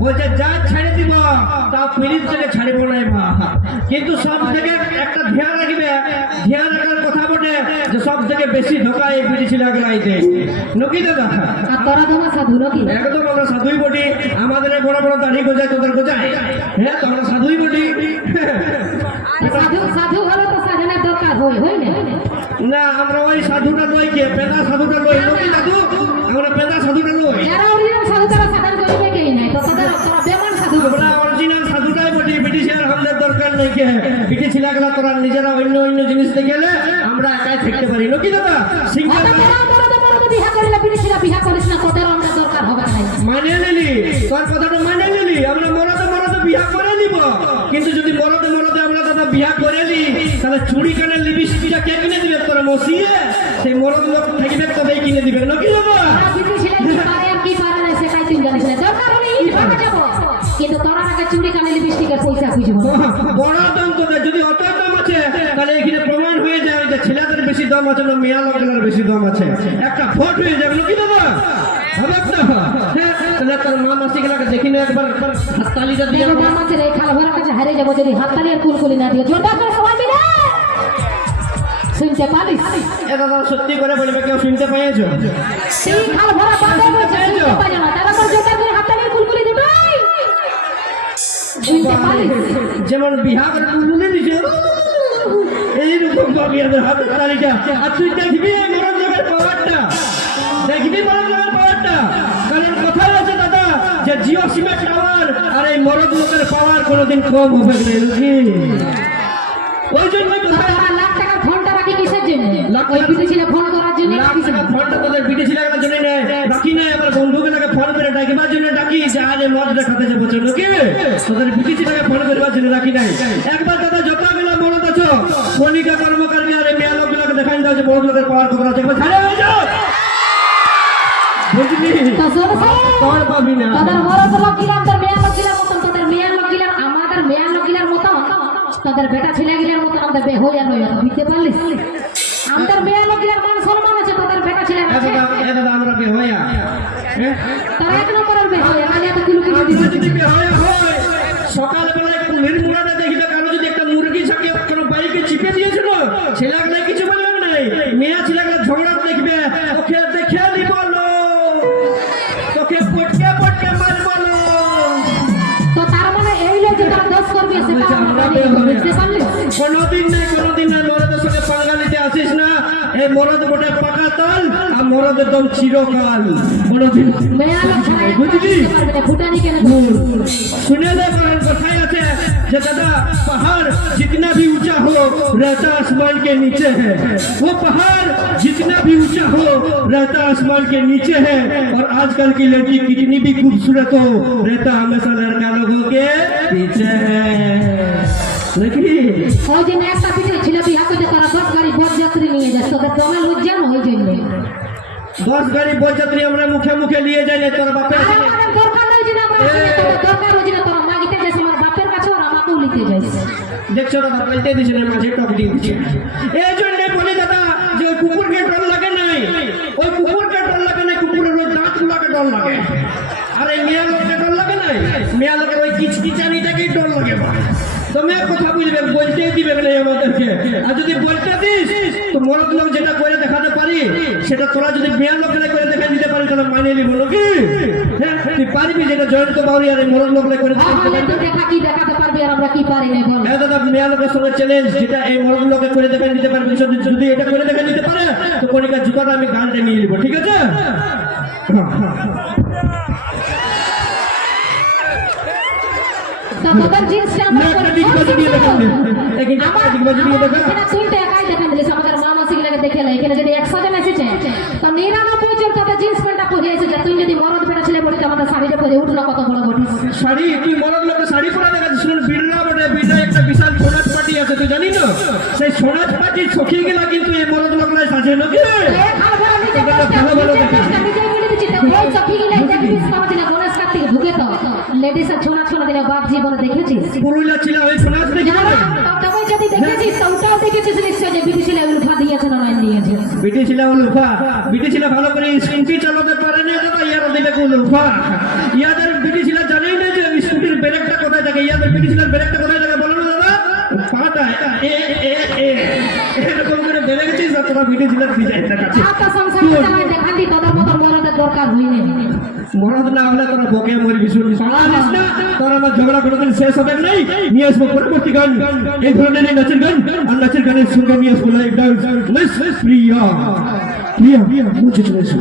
বলছে যা ছেড়ে দিব তা পিড়িত থেকে ছাড়িব নাই কিন্তু সব থেকে একটা ধ্যান রাখবে ধ্যান রাখার কথা বটে যে সব থেকে বেশি ধোকা এই বিড়ি ছিল নকি দাদা? আর তোরা তোমার সাধু নাকি? একদম আমরা সাধুই বটি। আমাদের বড় বড় দাড়ি গোজায় তোদের গোজায়। হ্যাঁ তো আমরা সাধুই বটি। সাধু সাধু হলে তো সাধনের দরকার হয় হয় না? না আমরা ওই সাধুটা কে পেদা সাধুটা লই নকি দাদু আমরা পেদা সাধুটা লই যারা অরিজিনাল সাধু তারা সাধন তোরা বেমান সাধু। আমরা অরিজিনাল সাধুটাই বটি ব্রিটিশ আমাদের দরকার নেই কে? ব্রিটিশ ছিলাগুলা তোরা নিজেরা অন্য অন্য জিনিস দেখে আমরা একাই থাকতে পারি। নকি দাদা? মানে নিলি? তোর কথাটা মানে নিলি? আমরা বিয়া করে নিব। কিন্তু যদি আমরা দাদা বিয়া করে নি তাহলে চুড়ি কানে লিপস্টিকটা কে কিনে দিবে? তোর মসিয়ে? সেই মরদ লোক থাকবে তবেই কিনে দিবে। নাকি বাবা কিন্তু তোরা আগে চুরি কানে লিপস্টিকের পয়সা খুঁজবো বড় দাম তো। যদি অত দাম আছে তাহলে এখানে প্রমাণ হয়ে যায় যে ছেলেদের বেশি দাম আছে না মেয়া লোকের বেশি দাম আছে। একটা ভোট হয়ে যাবে। নাকি দাদা হ্যাঁ, আর পারিস? সত্যি করে বলবে কেউ পেয়েছ? সেই খালা ভরা তারা করে কুলকুলি শুনতে পারিস যেমন বিহার বুঝে দিছে এইরকম বাবিয়াদের হাতের তালিকা। আর তুই দেখবি পাওয়ারটা। দেখবি পাওয়ারটা। কারণ কথাই আছে দাদা যে জিও সিমের টাওয়ার আর এই মরদ লোকের পাওয়ার কোনোদিন কম হবে না? ওই জন্য লাখ টাকার ফোনটা রাখি কিসের জন্য? লাখ বিদেশিরা ফোন করার জন্য লাখ টাকা ফোনটা তোদের জন্য নেয় ডাকি নাই আমার বন্ধুগুলোকে ডাকিবার জন্য ডাকি আজ এই মদ দেখাতে যাব চলো কি তোদের বিদেশি টাকা ফোন করবার জন্য রাখি নাই। একবার দাদা যত বেলা মরদ আছো মনিকা কর্মকারী আর মেয়া লোকগুলোকে দেখাই দাও যে বড় লোকের পাওয়ার কথা আছে। একবার ছাড়ে হয়ে যাও। বুঝলি? সে তোর পাবি না। তাদের মরদ লোক গিলাম তোর মেয়ার লোক মতন তোদের মেয়ার লোক আমাদের মেয়ার লোক মতন তাদের বেটা ছেলে গিলার মতন আমাদের বে হইয়া নয় বুঝতে পারলিস। আমাদের মেয়ার লোক মান সম্মান আছে তোদের বেটা ছেলে আছে। আমরা বেহয়া হ্যাঁ তারা এক নম্বরের বে হইয়া খালি এত কিলো যদি বেহয়া হয়। সকালবেলায় কুমির মুড়াটা দেখলে কারও যদি একটা মুরগি ছাকে কোনো বাইকে চিপে দিয়েছিল ছেলেগুলো কিছু বলবে নাই। মেয়া ছেলেগুলো ঝগড়া দেখবে। ওকে দেখে দিব তোকে পটকে পটকে মারবো তো তার মানে এই লোক যে তার দোষ করবে সেটা আমরা কোনোদিন নাই কোনোদিন নাই। মরদের সঙ্গে পাঙ্গা নিতে আসিস না। এই মরদ গোটে পাকা তল আর মরদ একদম চিরকাল কোনোদিন মেয়ার লোক ছাড়া একটা বুঝলি? বুঝতে পারবে না ফুটানি কেন सुने दे कारण बताए जाते हैं कि दादा पहाड़ जितना भी ऊंचा हो रहता आसमान के नीचे है वो पहाड़ जितना भी ऊंचा हो रहता आसमान के नीचे है और आजकल की लड़की कितनी भी खूबसूरत हो रहता हमेशा लड़का लोगों के पीछे है लेकिन দমে লজ্জা না ওই জন্য দশ গাড়ি বরযাত্রী আমরা মুখে মুখে নিয়ে যাই না তোর বাপের দরকার আসলে তোদের দরকার হয়েছে না তোরা মাগিতে যাইছে আমার বাপের কাছে আর আমাকেও নিতে যাইছে দেখছ দাদা পাল্টে দিয়েছে না মাঝে টক দিয়ে দিচ্ছে এই জন্য বলি দাদা যে ওই কুকুরকে ডর লাগে নাই ওই কুকুরকে ডর লাগে নাই কুকুরের ওই দাঁত গুলাকে ডর লাগে আর মেয়া নাই। মেয়া লোকের ওই কিচকিচানিটাকেই ডর লাগে। তো মেয়ে কথা বুঝবে বলতে দিবে না আমাদেরকে। আর যদি বলতে দিস তো মরদ লোক যেটা করে দেখাতে পারি সেটা তোরা যদি মেয়া লোকেরা করে দেখা দিতে পারি তাহলে মানিয়ে নিব কি হ্যাঁ তুই পারবি যেটা জয়ন্ত বাউরি আর এই মরদ লোকরা করে হ্যাঁ দেখাতে পারবি? তুই দেখা কি দেখাতে পারবি আর আমরা কি পারি না হ্যাঁ দাদা মেয়া লোকের সঙ্গে চ্যালেঞ্জ যেটা এই মরদ লোকে করে দেখা নিতে পারবে। যদি এটা করে দেখা নিতে পারে তো কণিকা জুতাটা আমি গানটা নিয়ে নিবো ঠিক আছে তোদের জিনিসটা আমরা না, একটা ডিগবাজি দিয়ে দেখান দিন। এই একটা আমার ডিগবাজি দিয়ে আমার দেখান। এখানে তিনটে একাই দেখান দিলিস আমাদের মা মাসিগুলাকে দেখে এখানে যদি একশো জন এসেছে তো নিরানব্বই জন তাদের জিন্স প্যান্টটা পরে এসেছে তুই যদি মরদ বেটা ছেলে বলিতে আমাদের শাড়িটা পরে উঠল কত বড় ঘটিস শাড়ি তুই মরদ লোকের শাড়ি পরা দেখাচ্ছিস। শুনুন বিড়লা বটে বিড়লা একটা বিশাল সোনাজ পার্টি আছে তুই জানি না সেই সোনাজ পার্টির সখী গেলা কিন্তু এই মরদ লোকরাই সাজে নাকি ভালো ভালো দেখা। লেডিসের ছোনা ছোনা দিলে বাপ জীবনে দেখেছিস? পুরুলিয়া ছিল ওই সোনাজ দেখি জানা তবে যদি দেখেছিস তো ওটাও দেখেছিস নিশ্চয় যে বিদেশি লেগুলো ফা দিয়েছে না লাইন দিয়েছে বিটি ছিল উলুফা বিটি ভালো করে স্কিনটি চালাতে পারে না দাদা ইয়ারও দিলে উলুফা? ইয়াদের মেয়াদের পিটিশনের ব্রেকটা কোথায় জায়গা বলো না দাদা। পাটা এ এ এ এরকম বেড়ে গেছিস আর তোমার পিটিশনের ডিজাইনটা কাছে। আত্মা সংসার চালাই দেখাতি তোদের মতো মরদের দরকার মরদ না হলে তোরা বকে মরবি শুনবি পালালিস না তোর আমার ঝগড়া কোনোদিন শেষ হবে নাই। নিয়ে আসব পরবর্তী গান। এই ধরনের নাচের গান আর নাচের গানের সঙ্গে নিয়ে আসব লাইভ ডান্স প্রিয়া। প্রিয়া প্রিয়া মুঝে চলে এসো